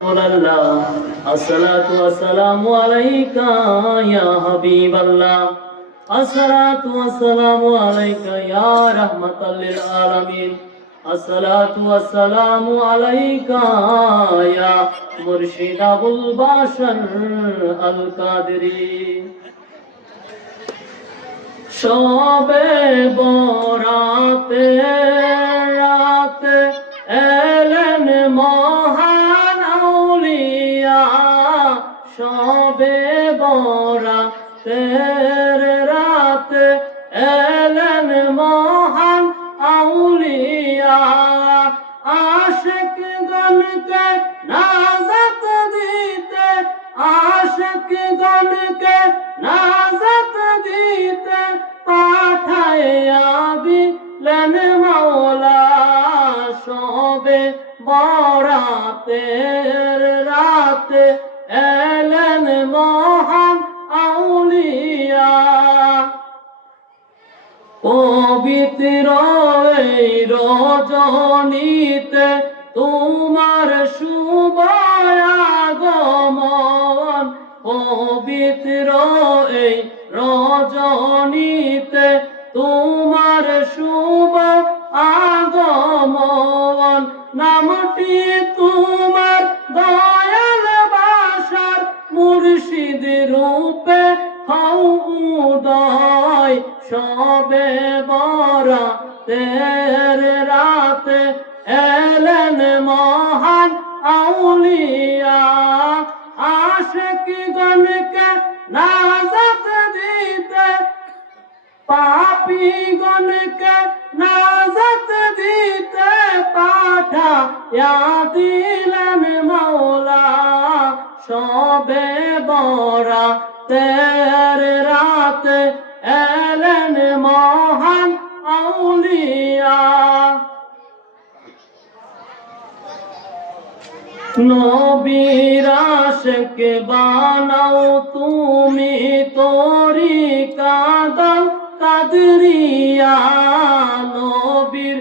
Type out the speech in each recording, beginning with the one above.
আসসালাতু ওয়াসসালামু আলাইকা ইয়া হাবিবাল্লাহ আসসালাতু ওয়াসসালামু আলাইকা ইয়া রাহমাতাল লিল আলামিন আসসালাতু ওয়াসসালামু আলাইকা ইয়া মুরশিদ আবুল বাশার আল কাদেরী শবে বরাতে রাতে এলেন মহান আউলিয়া শবে বরাতে রাতে এলেন মহান আউলিয়া আশিক গণকে নাজাত দিতে আশিক গণকে নাজাত দিতে পাঠাইয়া দিলেন মাওলা শবে বরাতের রাতে এলেন মহান আউলিয়া পবিত্র এই রজনীতে তোমার শুভ আগমন পবিত্র এই রজনীতে তোমার শুভ আগমন নামটি তোমার দয়াল বাসার মুর্শিদ রূপে হও উদয় শবে বরাতের রাতে এলেন মহান আউলিয়া আশিক গণকে নাজাত দিতে পাপী গণকে নাজাত দিতে পাঠাইয়া দিলেন মাওলা শবে বরাতের রাতে এলেন মহান আউলিয়া নবীর আশিক বানাও তুমি তরিকা দাও কাদরিয়া নবীর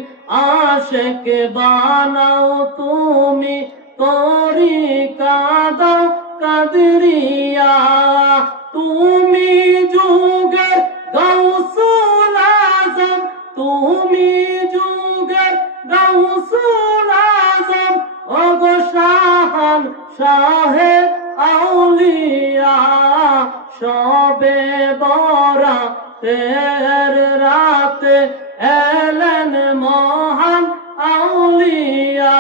আশিক বানাও তুমি তরিকা দাও কাদরিয়া তুমি যুগের গাউসুল আজম তুমি যুগের গাউসুল আজম ওগো শাহান শাহে আউলিয়া শবে বরাতের রাতে এলেন মহান আউলিয়া